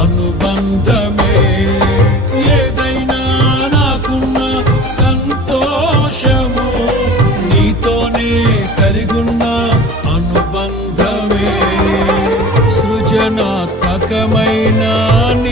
అనుబంధమే ఏదైనా నాకున్న సంతోషము నీతోనే అనుబంధమే సృజనాత్మకమైన